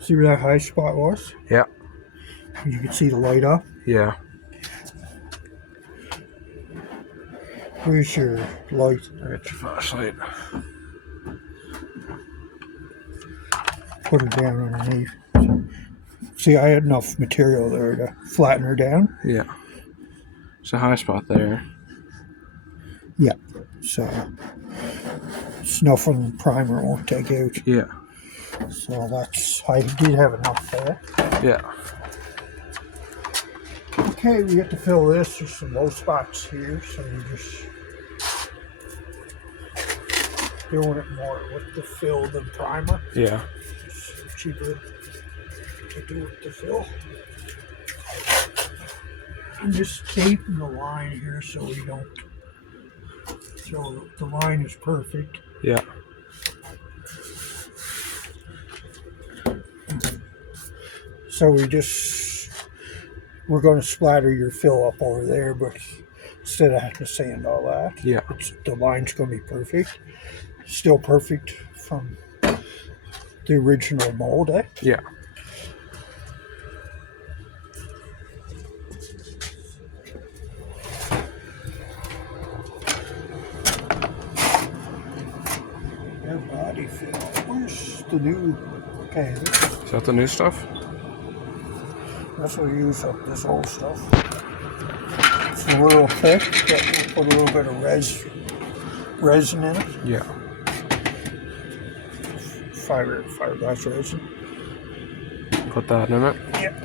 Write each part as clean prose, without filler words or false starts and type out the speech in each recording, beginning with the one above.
See where that high spot was? Yeah. You can see the light up. Yeah. Where's your light? I got your flashlight. Put her down underneath. See, I had enough material there to flatten her down. Yeah. There's a high spot there. Yeah. So snuff and primer won't take out. Yeah. So that's, I did have enough there. Yeah. Okay, we have to fill this. There's some low spots here, so we're just doing it more with the fill than primer. Yeah. It's cheaper to do with the fill. I'm just taping the line here so we don't. So the line is perfect. Yeah. So we're going to splatter your fill up over there, but instead of having to sand all that, Yeah. the line's going to be perfect. Still perfect from the original mold, eh? Yeah. Body fill. Where's the new? Okay, Is that the new stuff? this will use up this old stuff. It's a little thick, but we'll put a little bit of resin in it. Yeah. Fiberglass resin. Put that in it. Yep.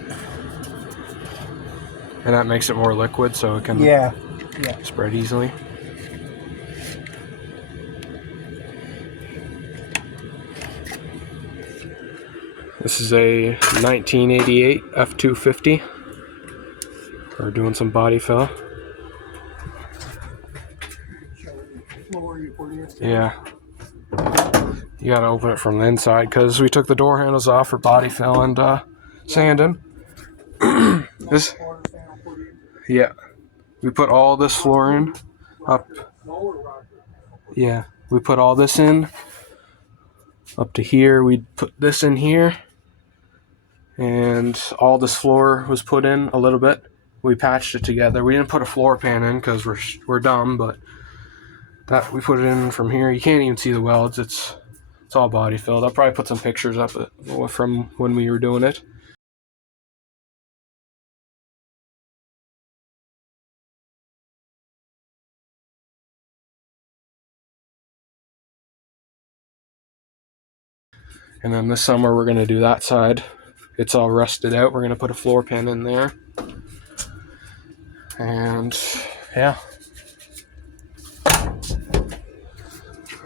And that makes it more liquid so it can Yeah. spread easily. This is a 1988 F250. We're doing some body fill. Yeah. You gotta open it from the inside because we took the door handles off for body fill and sanding. Yeah. We put all this floor in up. Yeah. We put all this in up to here. We put this in here. And all this floor was put in a little bit. We patched it together. We didn't put a floor pan in because we're dumb, but that we put it in from here. You can't even see the welds. It's all body filled. I'll probably put some pictures up from when we were doing it. And then this summer we're gonna do that side. It's all rusted out. We're gonna put a floor pan in there. And yeah.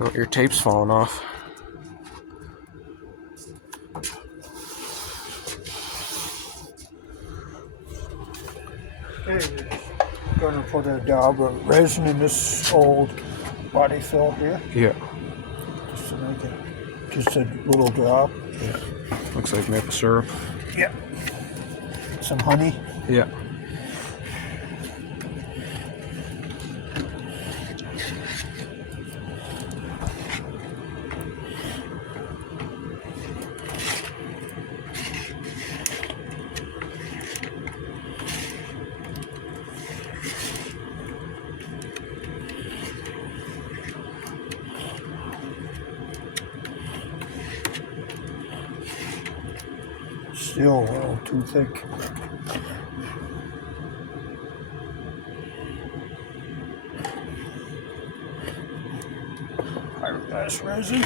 Oh, your tape's falling off. Okay, we're going to put a dab of resin in this old body fill here. Yeah. Just to make it just a little drop. Yeah. Looks like maple syrup. Yeah. Some honey. Yeah. Still a little too thick. Fiberglass resin.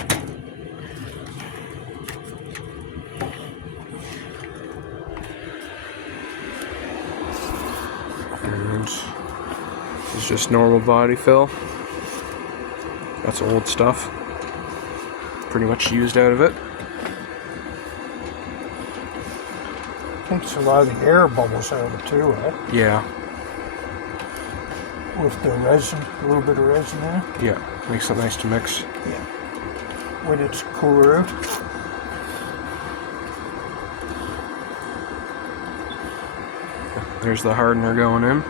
And this is just normal body fill. That's old stuff. Pretty much used out of it. Takes a lot of the air bubbles out of it too, eh? Yeah. With the resin, a little bit of resin in it. Yeah. Makes it nice to mix. Yeah. When it's cooler out. There's the hardener going in.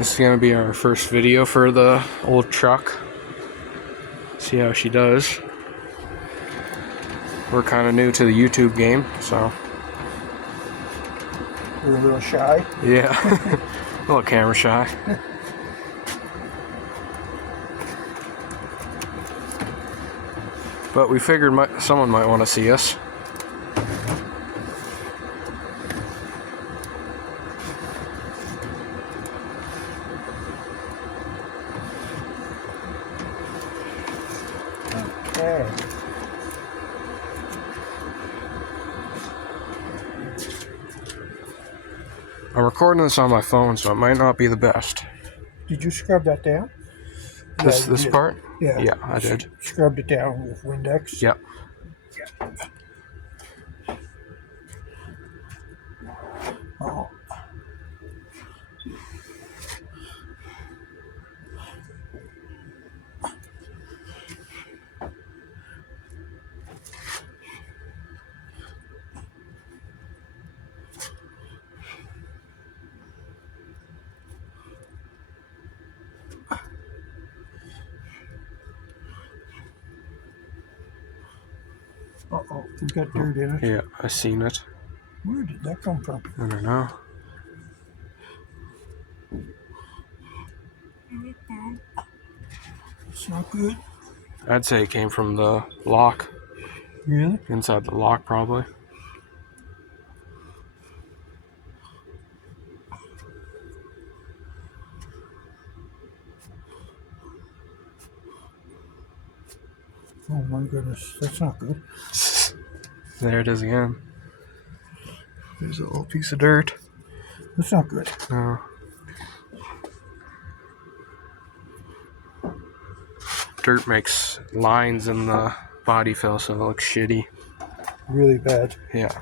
This is gonna be our first video for the old truck. See how she does. We're kind of new to the YouTube game, so. You're a little shy. Yeah, a little camera shy. But we figured someone might want to see us. Okay. I'm recording this on my phone, so it might not be the best. Did you scrub that down? This part? Yeah. Yeah, I did. Scrubbed it down with Windex. Yep. Oh. Uh-oh, we got dirt in it. Yeah, I seen it. Where did that come from? I don't know. It's not good. I'd say it came from the lock. Really? Inside the lock, probably. Oh my goodness, that's not good. There it is again. There's a little piece of dirt. That's not good. No. Dirt makes lines in the body fill, so it looks shitty. Really bad. Yeah.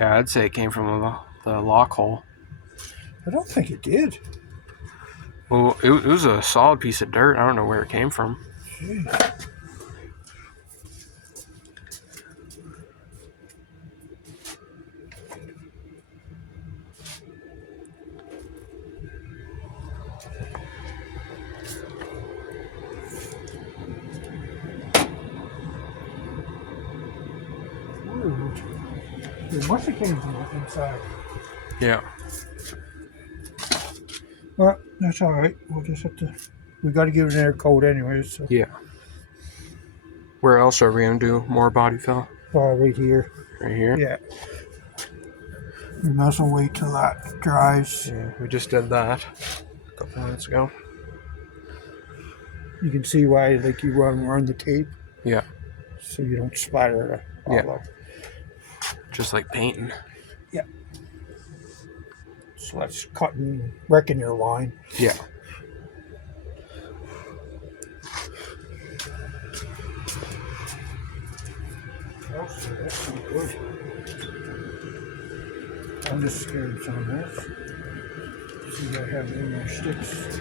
Yeah, I'd say it came from the lock hole. I don't think it did. Well, it was a solid piece of dirt. I don't know where it came from. Jeez. Weird. It must have came from the inside. Yeah. Well, that's all right. We'll just have to. We got to give it an air coat anyway. So. Yeah. Where else are we gonna do more body fill? Right here. Right here? Yeah. We might as well wait till that dries. Yeah, we just did that a couple minutes ago. You can see why, like, you run the tape. Yeah. So you don't spatter it all Yeah. up. Just like painting. Yeah. So that's cutting, wrecking your line. Yeah. Oh, so that's not good. I'm just scared of some of this. See if I have any more sticks.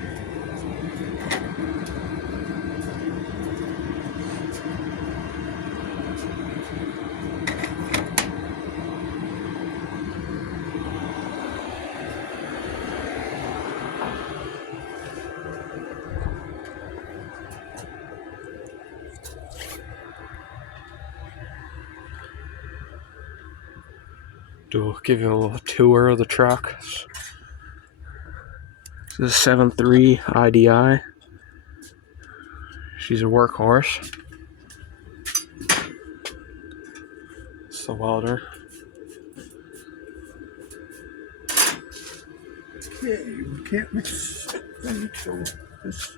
Give you a little tour of the truck. This is 7.3 IDI. She's a workhorse. It's the welder. Yeah, you can't mix it. So this.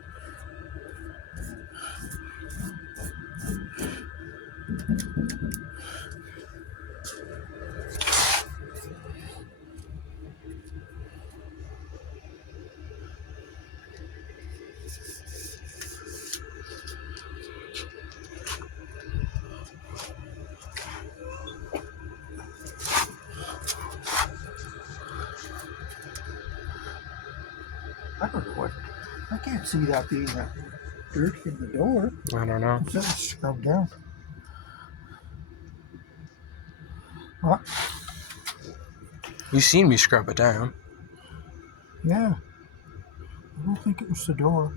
I don't know what. I can't see that being that dirt in the door. I don't know. It's scrubbed down. What? You seen me scrub it down. Yeah. I don't think it was the door.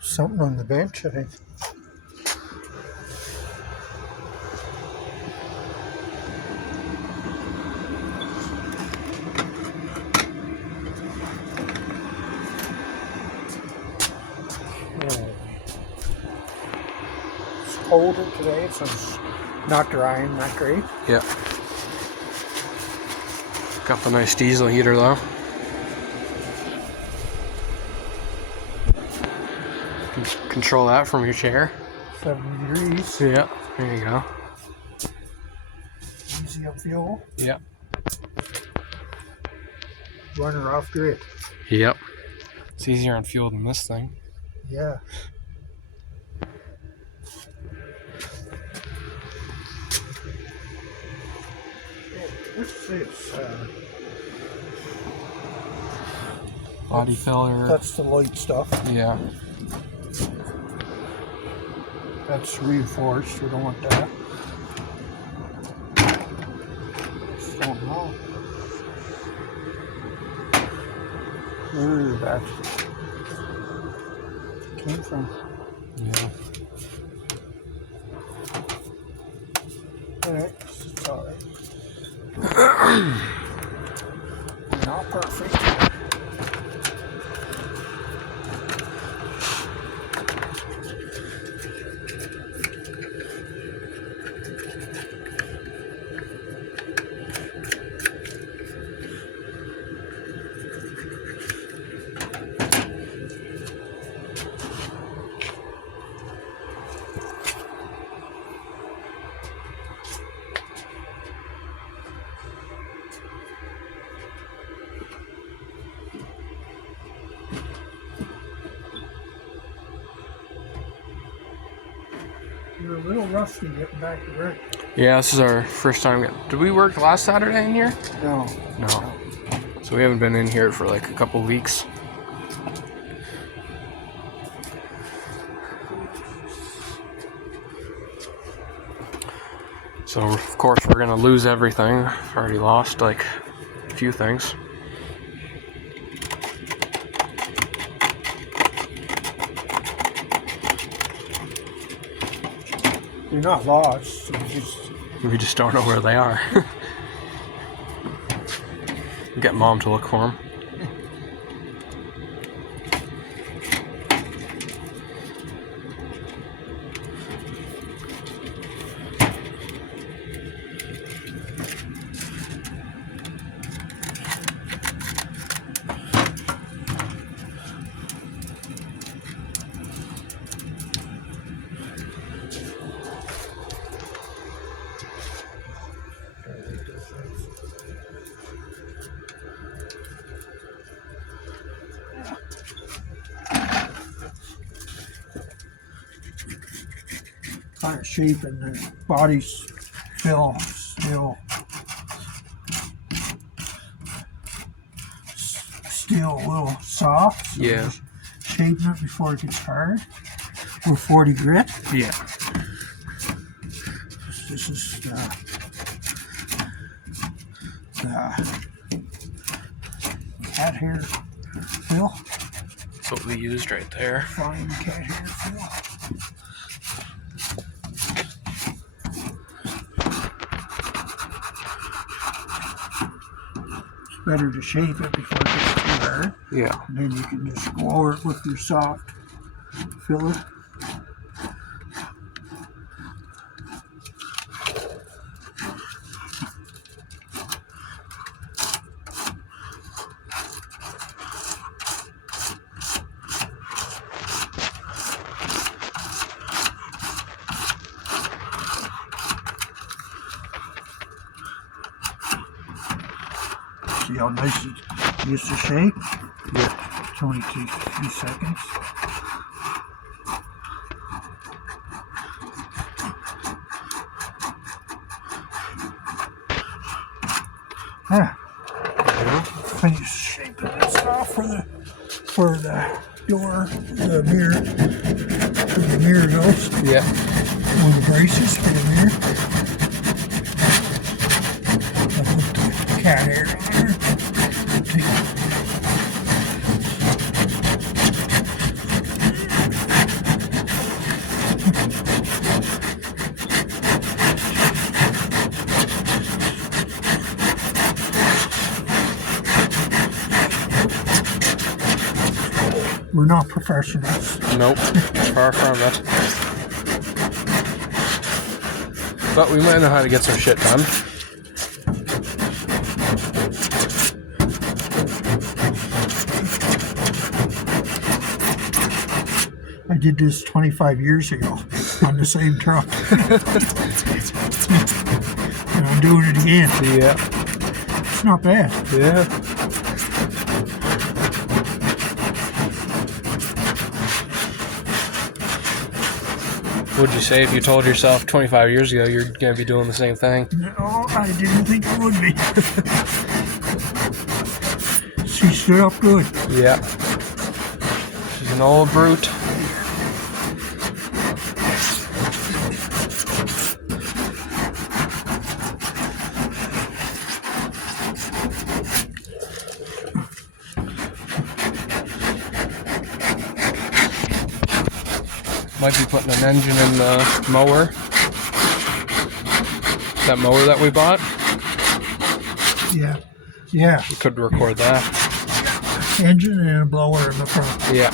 Something on the bench, I think. It's colder today, so it's not drying that great. Yeah. Got the nice diesel heater though. You can control that from your chair. 70 degrees. Yeah, there you go. Easy up fuel. Yeah. Runner off grid. Yep. It's easier on fuel than this thing. Yeah. What's this? Body filler. That's the light stuff. Yeah. That's reinforced. We don't want that. Just don't know. Where that came from. Yeah. Alright, it's alright. Not perfect. You're a little rusty getting back to work. Yeah, this is our first time. Did we work last Saturday in here? No. No. So we haven't been in here for like a couple weeks. So of course we're gonna lose everything. Already lost like a few things. You're not lost. We just don't know where they are. Get Mom to look for them. Kind of shape and the body's still a little soft. So Yeah. just shaping it before it gets hard. We're 40 grit. Yeah. This is the cat hair fill. That's what we used right there. Fine cat hair fill. It's better to shape it before it gets too hard. Yeah. And then you can just go over it with your soft filler. See how nice it used to shape? Yeah. It only takes a few seconds. Yeah. Finish shaping this off for the door, the mirror, where the mirror goes. Yeah. One of the braces for the mirror. cat hair on there. We're not professionals. Nope, far from it. But we might know how to get some shit done. I did this 25 years ago on the same truck. And I'm doing it again. Yeah. It's not bad. Yeah. Would you say if you told yourself 25 years ago you're going to be doing the same thing? No, I didn't think it would be. She stood up good. Yeah. She's an old brute. Might be putting an engine in the mower. That mower that we bought. Yeah. Yeah. We could record that. Engine and a blower in the front. Yeah.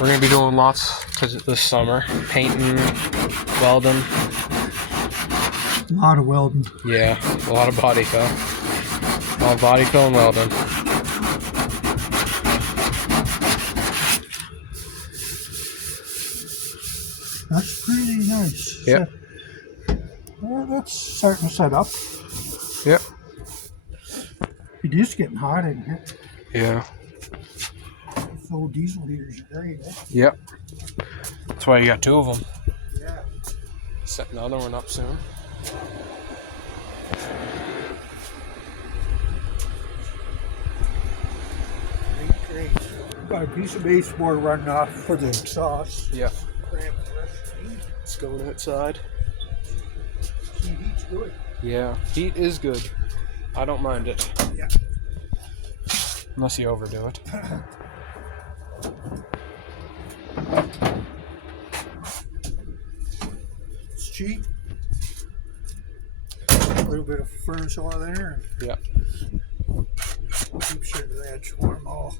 We're going to be doing lots this summer. Painting, welding. A lot of welding. Yeah, a lot of body fill. A lot of body fill and welding. That's pretty nice. Yep. Well, that's starting to set up. Yep. It is getting hot in here. Yeah. So diesel heaters are great, eh? Yep. That's why you got two of them. Yeah. Set another one up soon. Great. Got a piece of baseboard running off for the exhaust. Yep. Cramp the rest of the heat. It's going outside. Heat's good. Yeah. Heat is good. I don't mind it. Yeah. Unless you overdo it. It's cheap. A little bit of furnace oil there. Yep. Keep sure the edge warm all.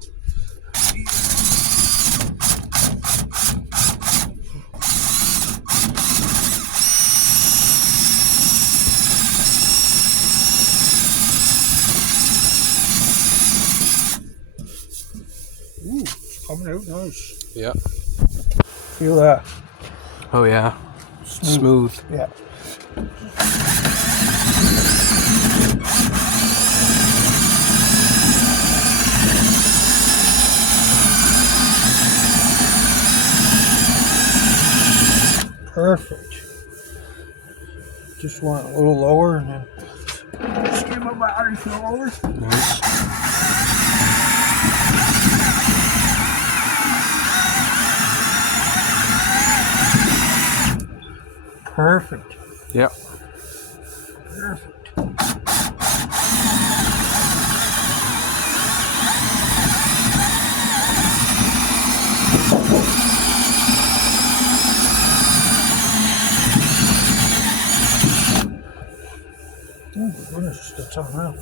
Ooh, it's coming out nice. Yep. Feel that? Oh yeah. Smooth. Yeah. Perfect. Just want a little lower and then just get my battery fill over. Nice. Perfect. Yep. Perfect. Oh my goodness, that's unreal.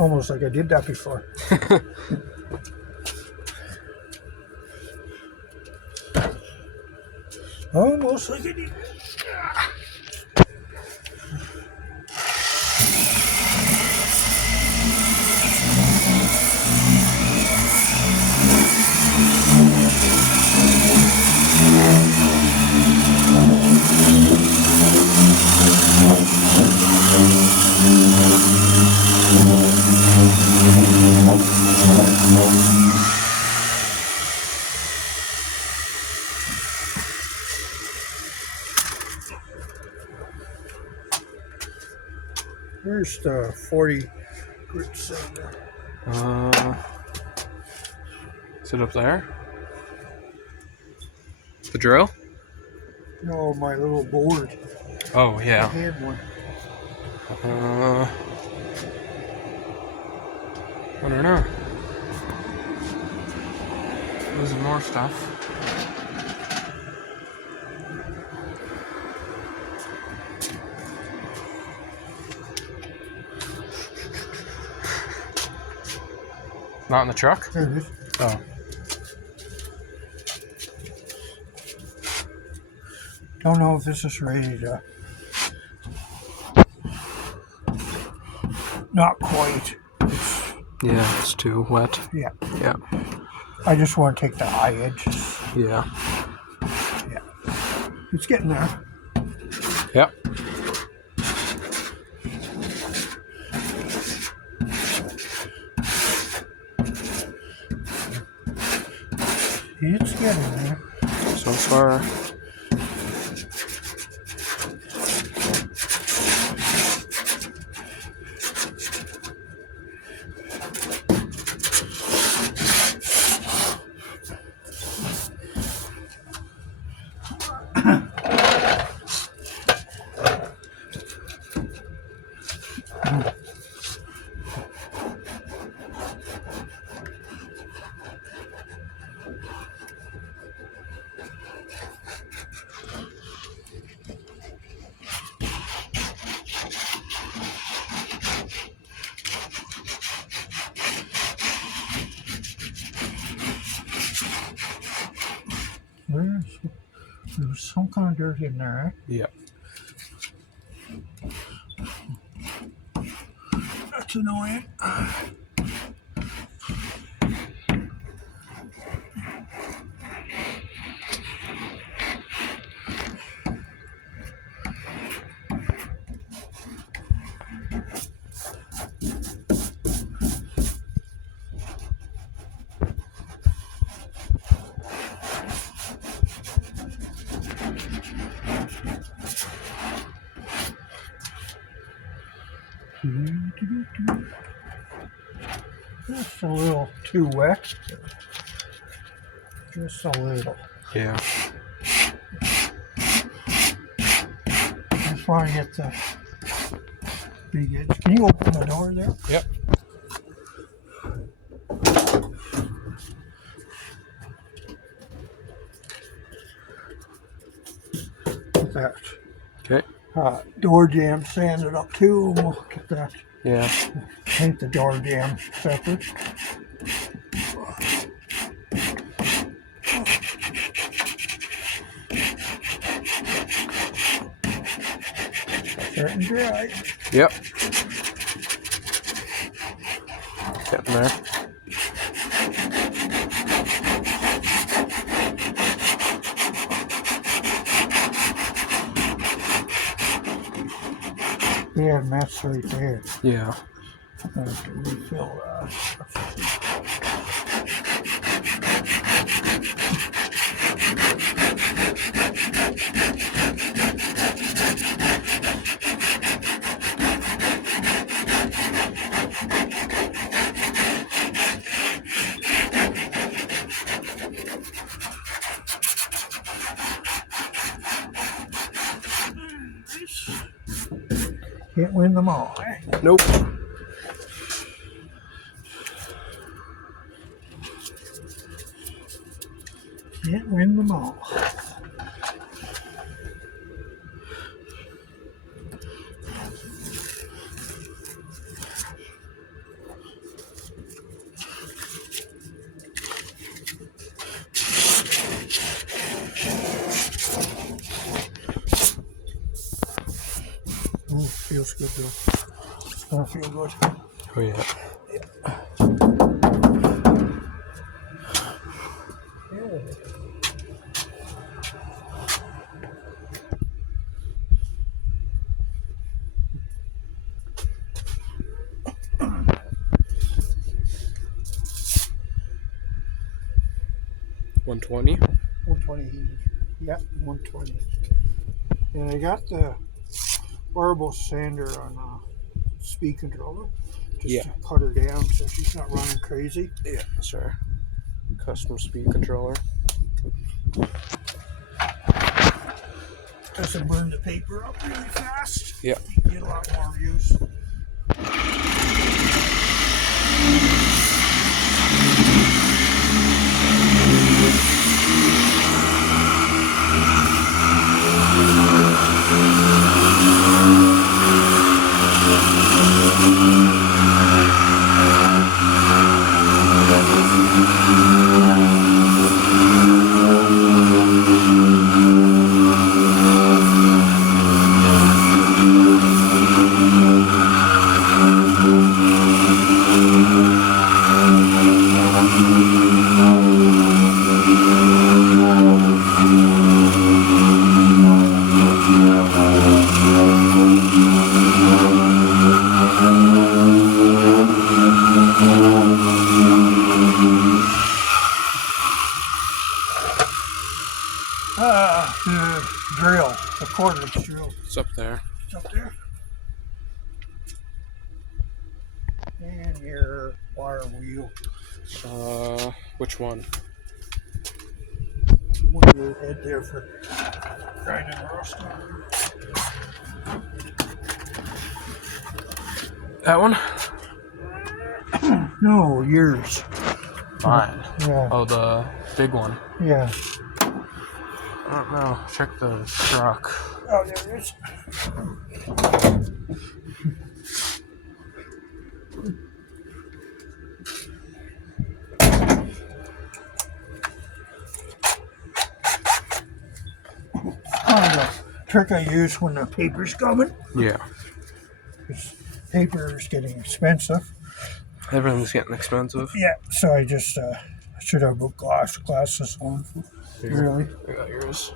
Almost like I did that before. Almost like I did. Where's the 40 grit cylinder? Is it up there? The drill? No, my little board. Oh, I yeah. had one. I don't know. Losing more stuff. Not in the truck? There it is. Oh. Don't know if this is ready to. Not quite. Yeah, it's too wet. Yeah. Yeah. I just want to take the high edges. Yeah. Yeah. It's getting there. Yep. It's getting there. So far. There's some kind of dirt in there. Yeah. That's annoying. Just a little too wet. Just a little. Yeah. Just want to get the big edge. Can you open the door there? Yep. Get that. Okay. Door jamb sanded up too. We'll get that. Yeah. Paint the door jamb separate. Starting dry. Yep. Getting there. Yeah, mess right there. Yeah. I have to refill that. Can't win them all, eh? Nope. Can't win them all. Oh, feels good though. It's gonna feel good. Oh, yeah. $120. 120. Yeah, 120. And I got the variable sander on speed controller. Just to cut her down so she's not running crazy. Yeah, sure. Custom speed controller. This will burn the paper up really fast. Yeah. You can get a lot more views. The drill, the cordless drill. It's up there. It's up there. And your wire wheel. Which one? The one you had there for grinding rust on. That one? No, yours. Mine. Yeah. Oh, the big one. Yeah. I don't know. Check the truck. Oh, there it is. The trick I use when the paper's coming. Yeah. Because paper is getting expensive. Everything's getting expensive. Yeah, so I just should have put glasses on. Here. Really? I got yours.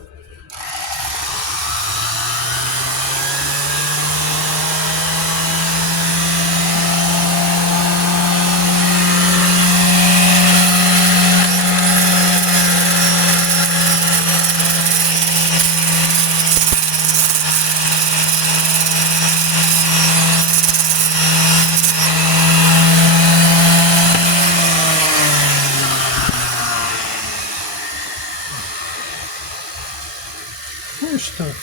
Where's the...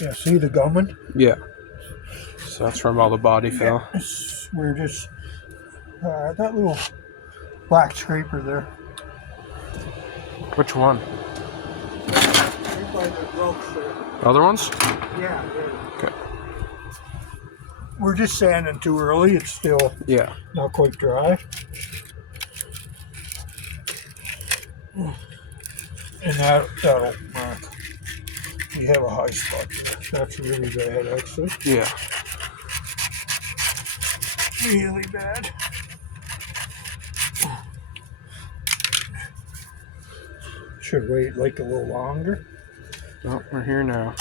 Yeah, see the gumming? Yeah. So that's from all the body fill. Yeah, we're just... that little black scraper there. Which one? Right by the ropes there. Other ones? Yeah, Okay. we're just sanding too early. It's still Yeah. not quite dry. And that'll mark. You have a high spot there. That's really bad, actually. Yeah. Really bad. Should wait like a little longer. No, we're here now.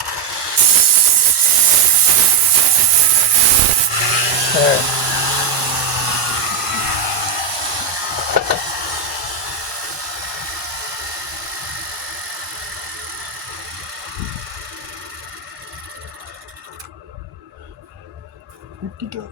Good to go.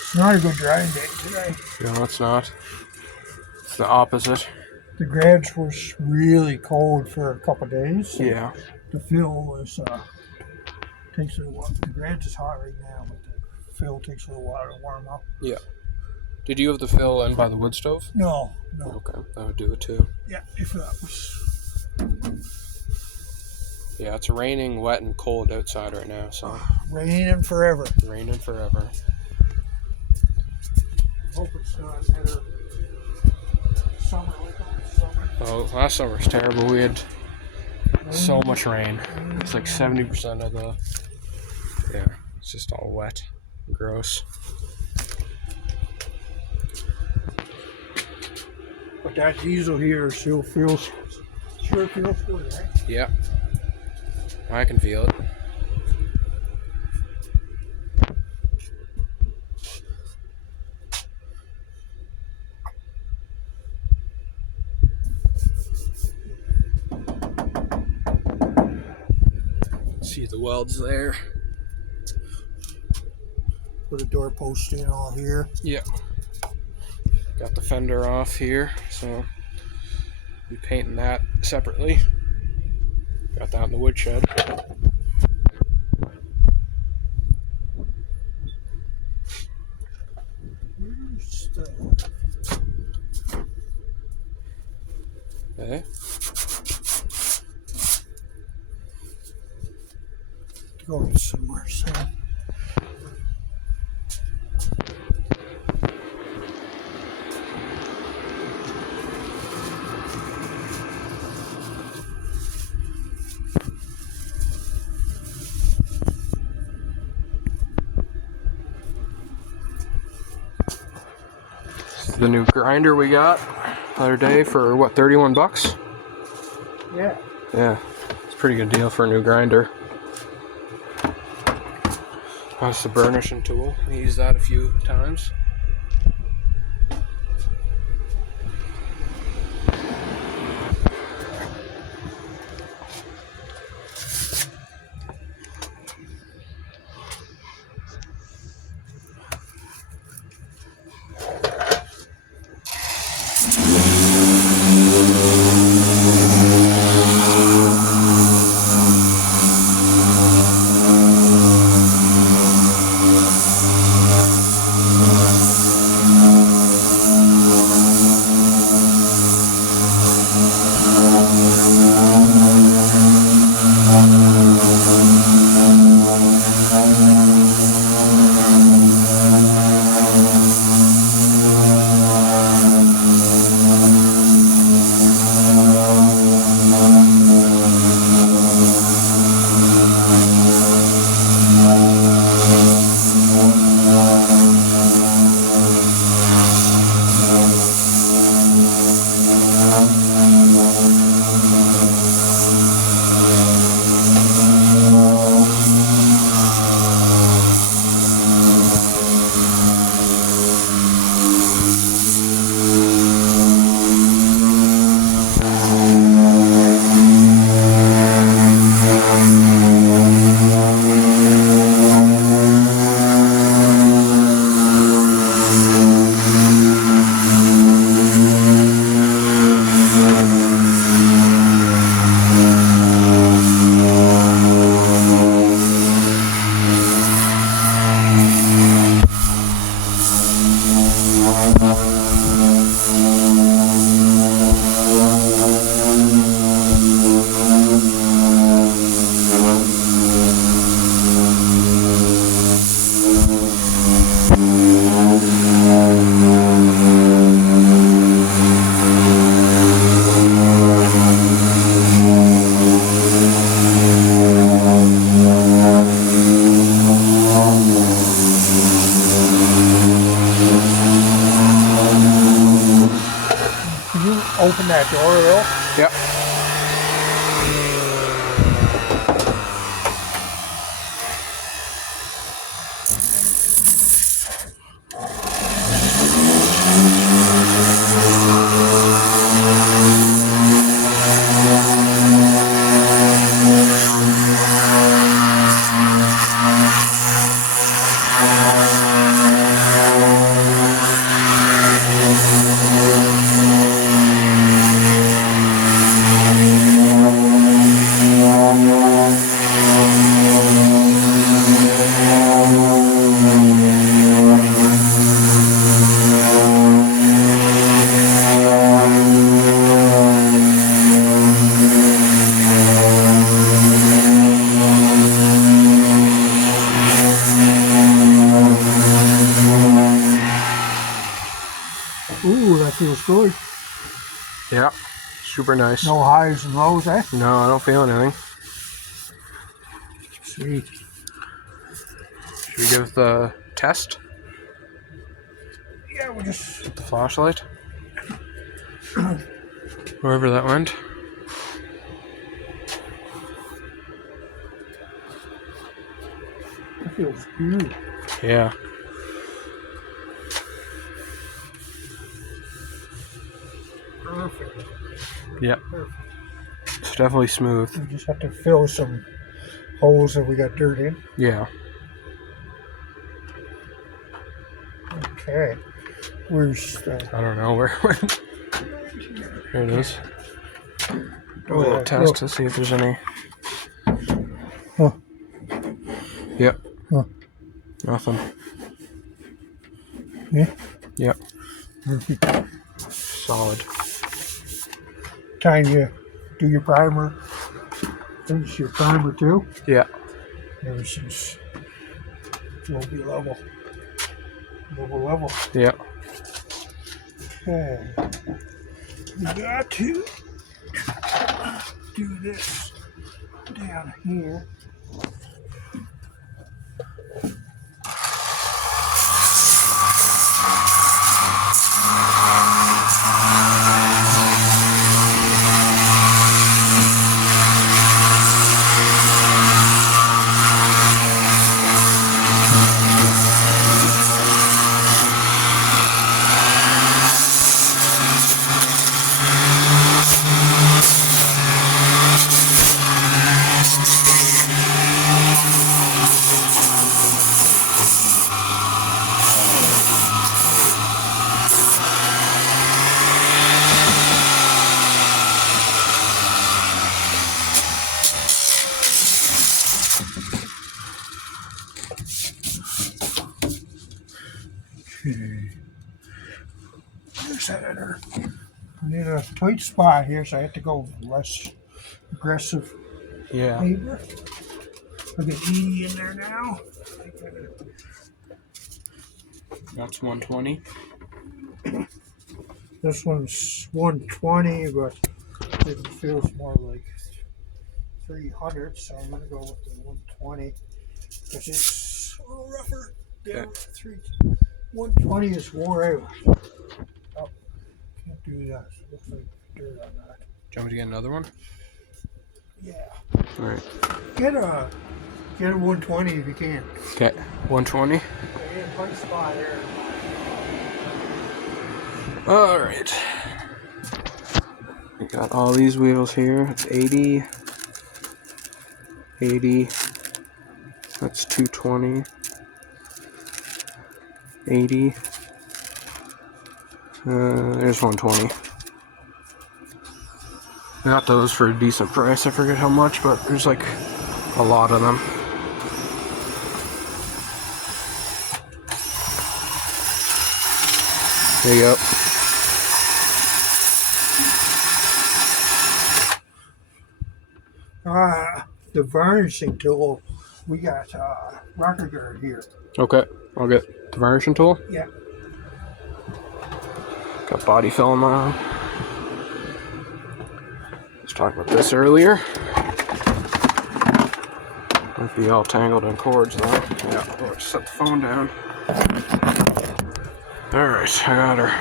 It's not a good drying day today. No, it's not. It's the opposite. The garage was really cold for a couple of days. So Yeah. the fill was takes a little while. The garage is hot right now, but the fill takes a little while to warm up. Yeah. Did you have the fill in by the wood stove? No. Okay, that would do it too. Yeah, if that was. Yeah, it's raining, wet, and cold outside right now, so. Raining forever. Raining forever. Hope it's not another summer like last summer. Oh, last summer was terrible. We had so much rain. It's like 70% of the. Yeah, it's just all wet. Gross. But that diesel here sure feels good, right? Yeah. I can feel it. See the welds there. Put a doorpost in all here. Yeah. Got the fender off here, so be painting that separately. Got that in the woodshed. Where's the... Okay. Going somewhere, so. The new grinder we got the other day for what, 31 bucks? Yeah. Yeah, it's a pretty good deal for a new grinder. That's the burnishing tool. I used that a few times. Open that door, Earl. Yep. Yeah, super nice. No highs and lows, eh? No, I don't feel anything. Sweet. Should we give the test Yeah, we'll just... with the flashlight? Wherever that went. It feels good. Yeah. Perfect. Yeah. Perfect. It's definitely smooth. We just have to fill some holes that we got dirt in. Yeah. Okay. Where's the... I don't know where it went. Here it is. Do a Oh, little yeah, test look. to see if there's any. Huh. Yep. Huh. Nothing. Yeah. Yep. Perfect. Solid. Time you do your primer. Finish your primer too. Yeah. Everything's will be level. Level. Yeah. Okay. We got to do this down here. Okay. There's editor. I need a tight spot here, so I have to go less aggressive Yeah. paper. I got 80 in there now. That's 120. This one's 120, but it feels more like 300, so I'm gonna go with the 120 because it's a little rougher. Okay. 120 is wore out. Oh, can't do that. It looks like dirt on that. Do you want me to get another one? Yeah. Alright. Get a 120 if you can. Okay. 120. Yeah, tight spot there. Alright. We got all these wheels here. It's 80. 80. That's 220. 80. There's 120. I got those for a decent price. I forget how much, but there's like a lot of them. There you go. The varnishing tool, we got rocker guard here. Okay, I'll get the varnishing tool. Yeah. Got body fill in my arm. Let's talk about this earlier. Might be all tangled in cords though. Yeah, I'll just set the phone down. Alright, I got her.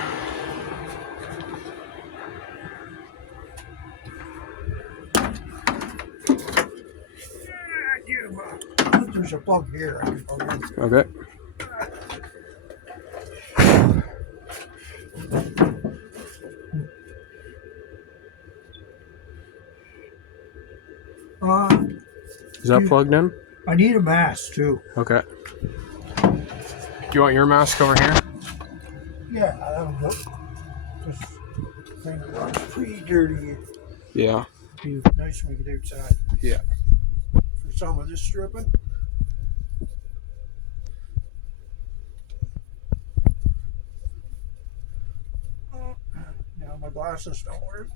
There's a plug here. I can plug in. Okay. Is that plugged in? I need a mask too. Okay. Do you want your mask over here? Yeah, that'll work. This thing runs pretty dirty. Yeah. Be nice when we get outside. Yeah. For some of this stripping. Now my glasses don't work.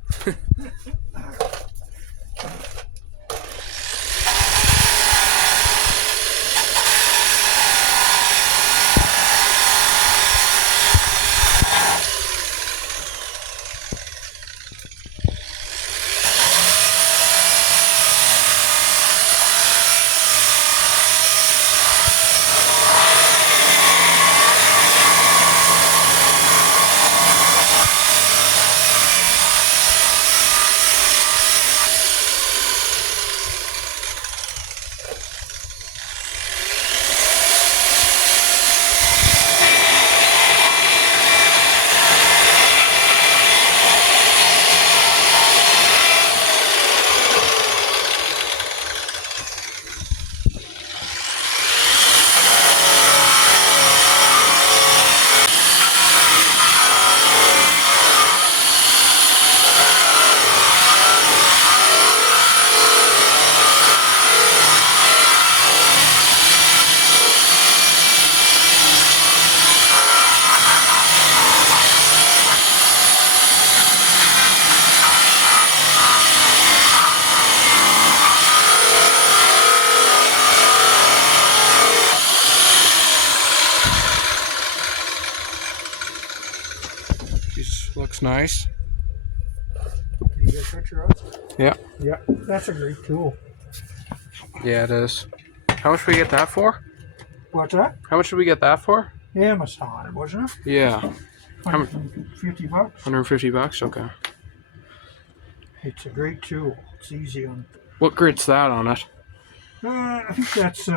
looks nice. Can you get a picture of it? Yeah. Yeah, that's a great tool. Yeah, it is. How much did we get that for? What's that? How much did we get that for? Amazon, wasn't it? Yeah. $150. $150? Okay. It's a great tool. It's easy on. What grit's that on it? I think that's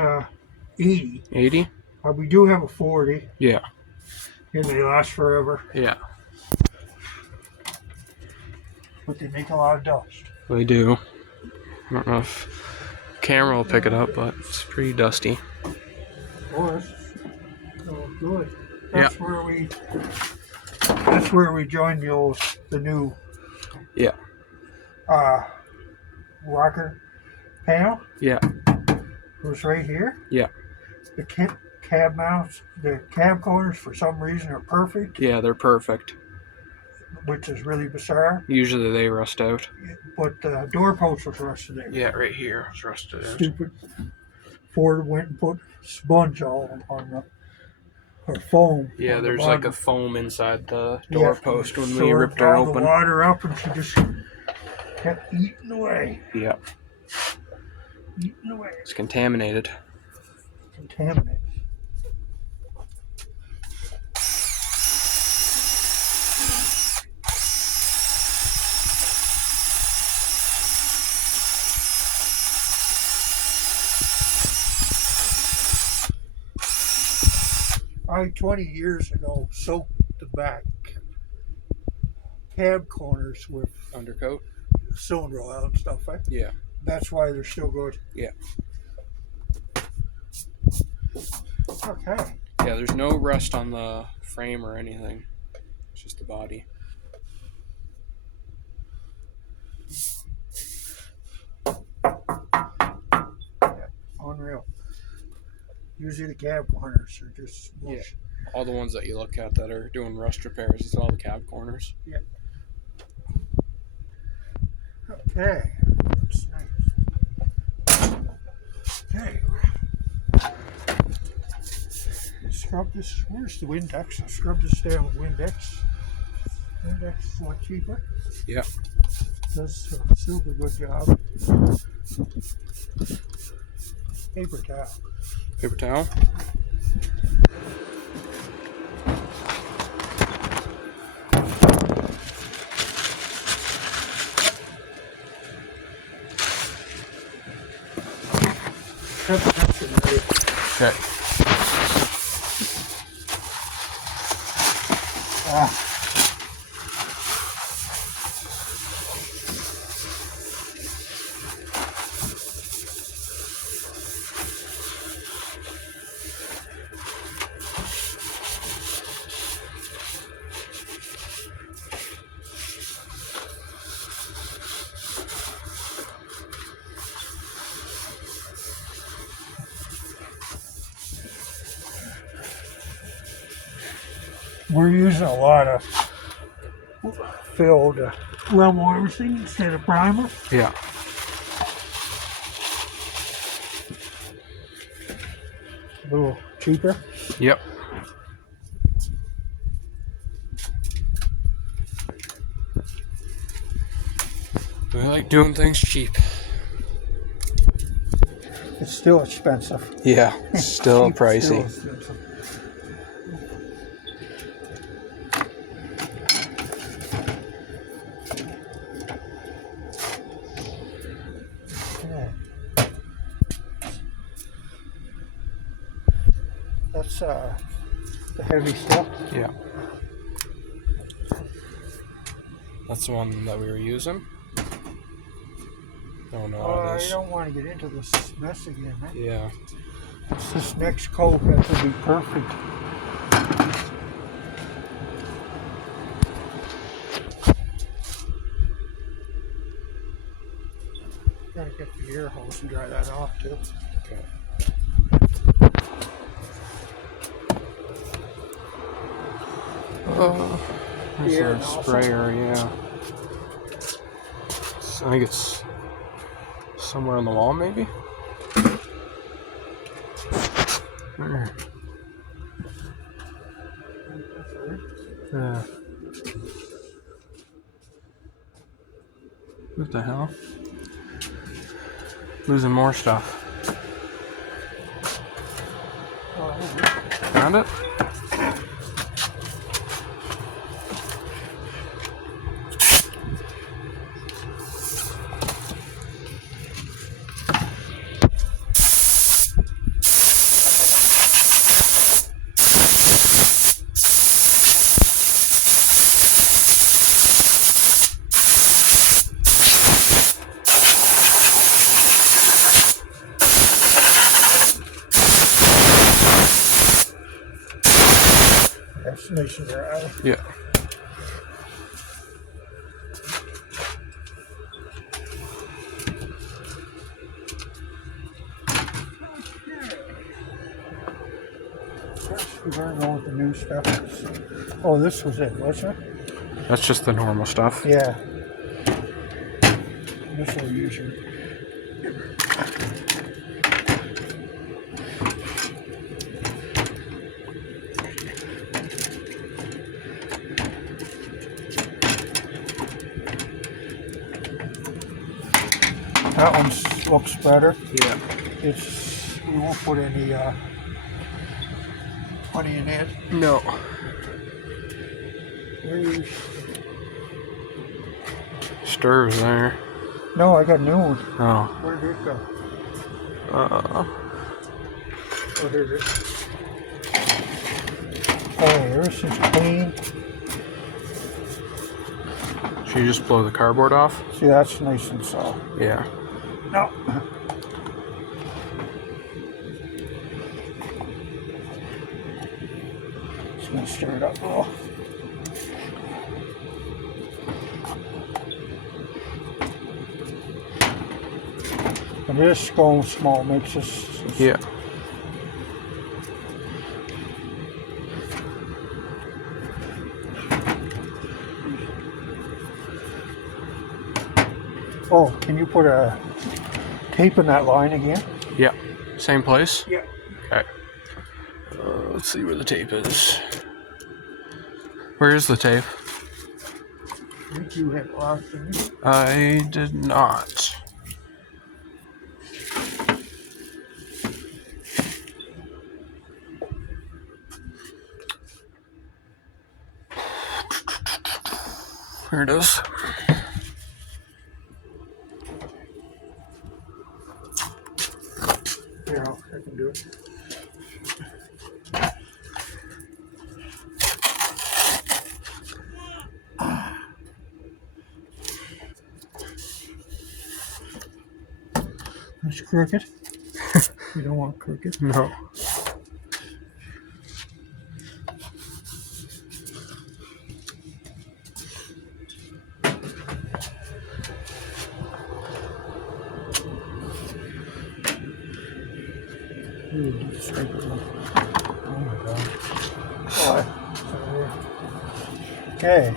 80. 80? We do have a 40, Yeah. and they last forever, Yeah. but they make a lot of dust. They do. I don't know if camera will pick it up, but it's pretty dusty. Oh, good. Yeah. That's where we joined the new Yeah. rocker panel. Yeah. It was right here. Yeah. The cab mounts, the cab corners for some reason are perfect, Yeah, they're perfect. which is really bizarre. Usually they rust out. But the door post was rusted out. Yeah, right here it's rusted out. Stupid. Ford went and put sponge all on the or foam. Yeah, on the there's bottom. like a foam inside the door post when we So ripped it all open. the water up, and she just kept eating away. Yeah, Eating away. it's contaminated. Contaminated. I 20 years ago soaked the back cab corners with Undercoat? cylinder oil and stuff. Right? Yeah. That's why they're still good. Yeah. Okay. Yeah, there's no rust on the frame or anything. It's just the body. Yeah, unreal. Usually the cab corners are just mush. Yeah. All the ones that you look at that are doing rust repairs, it's all the cab corners. Yeah. Okay. That's nice. Okay. Scrub this. Where's the Windex? I'll scrub this down with Windex. Windex is a lot cheaper. Yeah. Does a super good job. Paper towel. Paper towel? Okay. We're using a lot of filled level everything instead of primer. Yeah. A little cheaper. Yep. We like doing things cheap. It's still expensive. Yeah, it's still Cheap, pricey. still expensive. Okay. That's the heavy stuff. Yeah. That's the one that we were using. Oh no, I this. don't want to get into this mess again, man. Yeah. This next coat has to be perfect. Gotta get the air hose and dry that off too. Okay. There's Here a and also- sprayer, yeah. I think it's somewhere on the wall, maybe? There. Yeah. What the hell? Losing more stuff. Found it? Destinations are out. Yeah. We better know what the new stuff is. Oh, this was it, wasn't it? That's just the normal stuff. Yeah. This will usually. That one looks better. Yeah. We won't put any money in it. No. Where's... Stir's there. No, I got a new one. Oh. Where did it go? Oh, here it is. Oh, everything's clean. Should you just blow the cardboard off? See, that's nice and soft. Yeah. No. Just gonna stir it up a little. And this going small makes this. Yeah. Oh, can you put a tape in that line again? Yeah. Same place? Yeah. Okay. Let's see where the tape is. Where is the tape? I think you had lost it. I did not. Here it is. Here, I can do it. That's crooked. You don't want crooked. No. Oh my god. Okay.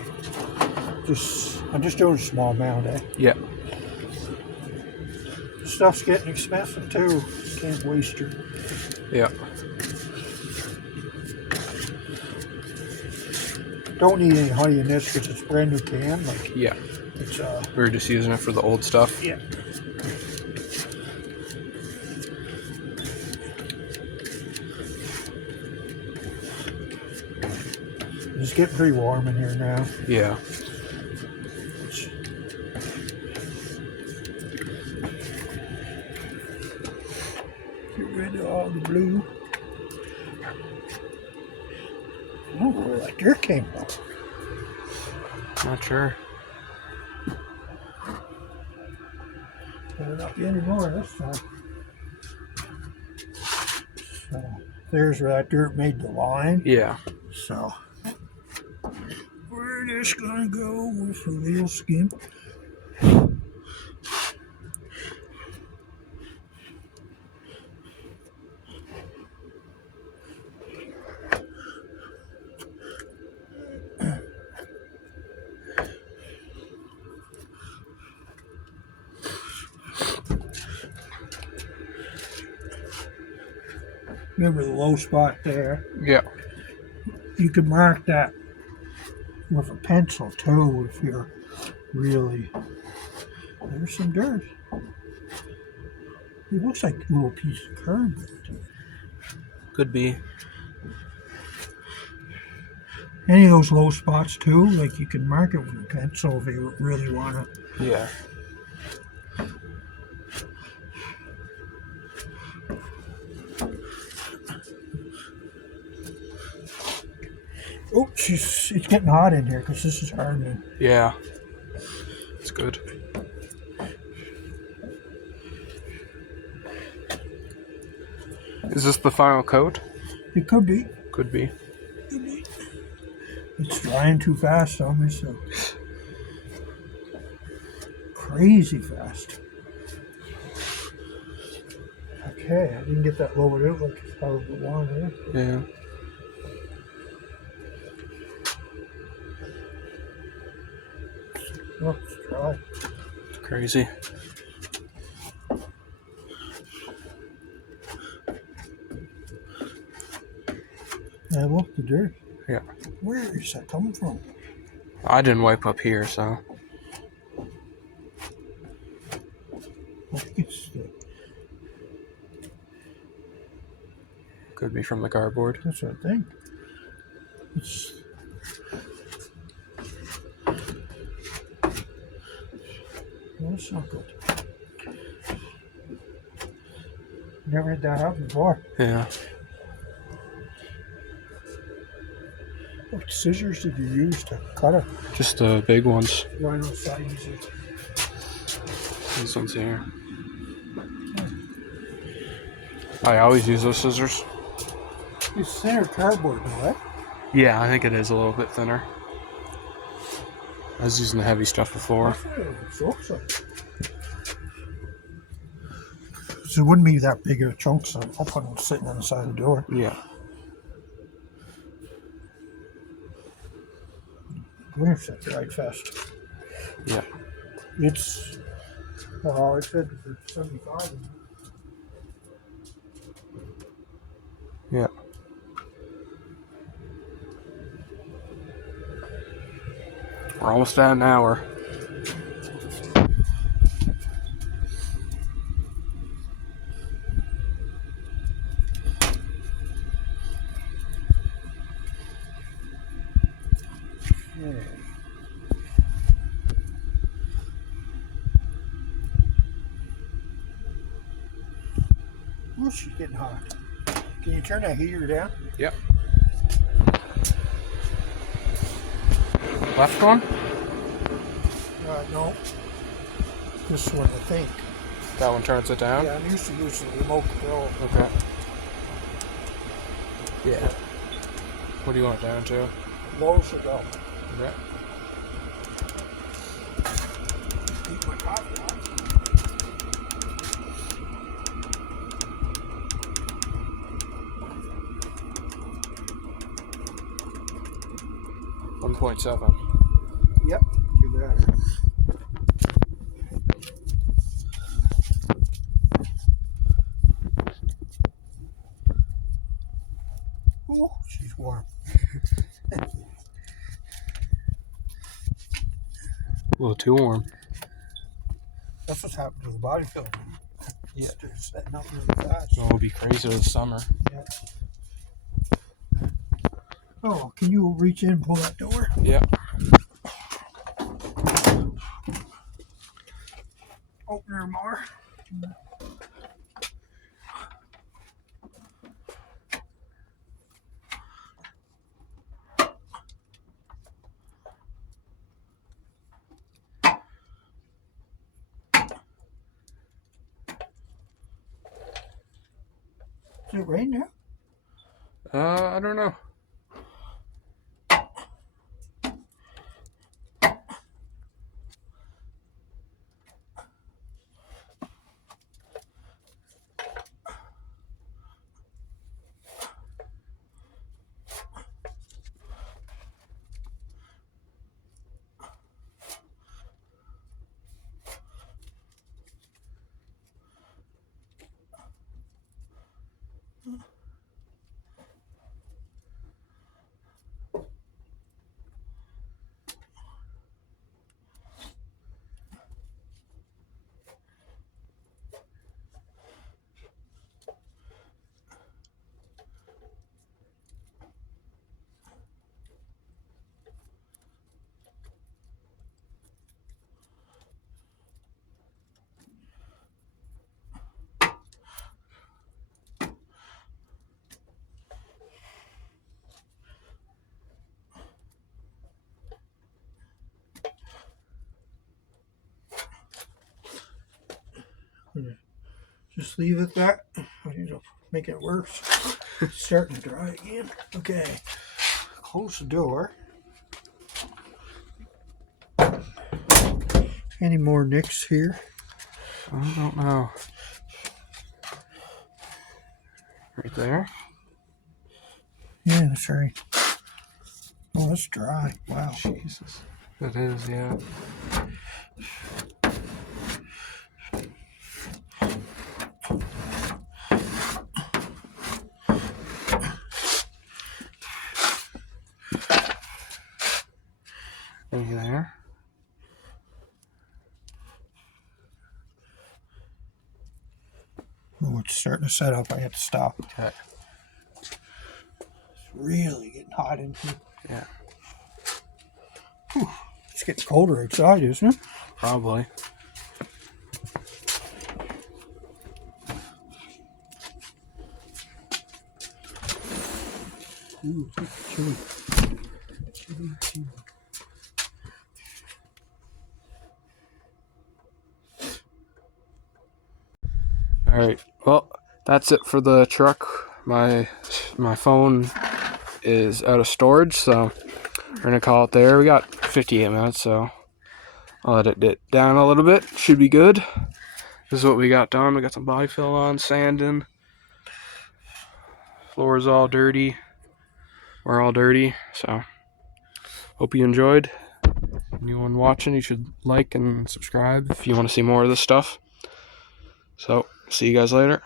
I'm just doing a small amount, eh? Yeah. Stuff's getting expensive too. Can't waste your. Yeah. Don't need any honey in this because it's brand new can. Like Yeah. it's We were just using it for the old stuff. yeah. It's getting pretty warm in here now. Yeah. Get rid of all the blue. I don't know where that dirt came from. Not sure. Better not be any more this time. So there's where that dirt made the line. Yeah. So we're just gonna go with a little skim. Remember the low spot there? Yeah. You can mark that with a pencil too if you're really There's some dirt. It looks like a little piece of curb. Could be. Any of those low spots too, like you can mark it with a pencil if you really want to. Yeah. Oh, it's getting hot in here because this is hardening. Yeah. It's good. Is this the final coat? It could be. Could be. It's drying too fast on me, so crazy fast. Okay, I didn't get that lowered out like I would want to. Yeah. Oh, it's dry. It's crazy. Yeah, look, the dirt. Yeah. Where is that coming from? I didn't wipe up here, so. I think it's Could be from the cardboard. that's what I think. It's no, that's not good. Never had that happen before. Yeah. What scissors did you use to cut it? Just the big ones. Rhino size. These ones here. I always use those scissors. It's thinner cardboard, though, right? Yeah, I think it is a little bit thinner. I was using the heavy stuff before. That's what it looks like. So it wouldn't be that big of chunks. I'll put them sitting on the side of the door. Yeah. Where's that dried fast? Yeah. It's it said for 75. Yeah. We're almost at an hour. Yeah. Oh, she's getting hot. Can you turn that heater down? Yep. Left one? No. This one, I think. That one turns it down? Yeah, I'm used to using the remote control. Okay. Yeah. What do you want it down to? Low should go. Okay. Eat my coffee on. $1.7. Yep, you got it. Oh, she's warm. A little too warm. That's what's happened to the body fill. Yeah. It's setting up really fast. So it'll be crazy this summer. Yeah. Oh, can you reach in and pull that door? Yeah. Open her more. Is it rain now? I don't know. Just leave it that. I need to make it worse. It's starting to dry again. Okay. Close the door. Any more nicks here? I don't know. Right there. Yeah, that's right. Oh, it's dry. Wow. Jesus. It is, yeah. Any there? Oh, it's starting to set up. I have to stop. Okay. It's really getting hot in here. Yeah. Whew. It's getting colder outside, isn't it? Probably. Ooh, chilly. All right. Well, that's it for the truck. My phone is out of storage, so we're gonna call it there. We got 58 minutes, so I'll edit it down a little bit. Should be good. This is what we got done. We got some body fill on, sanding. Floor is all dirty. We're all dirty, so hope you enjoyed. Anyone watching, you should like and subscribe if you want to see more of this stuff. So, see you guys later.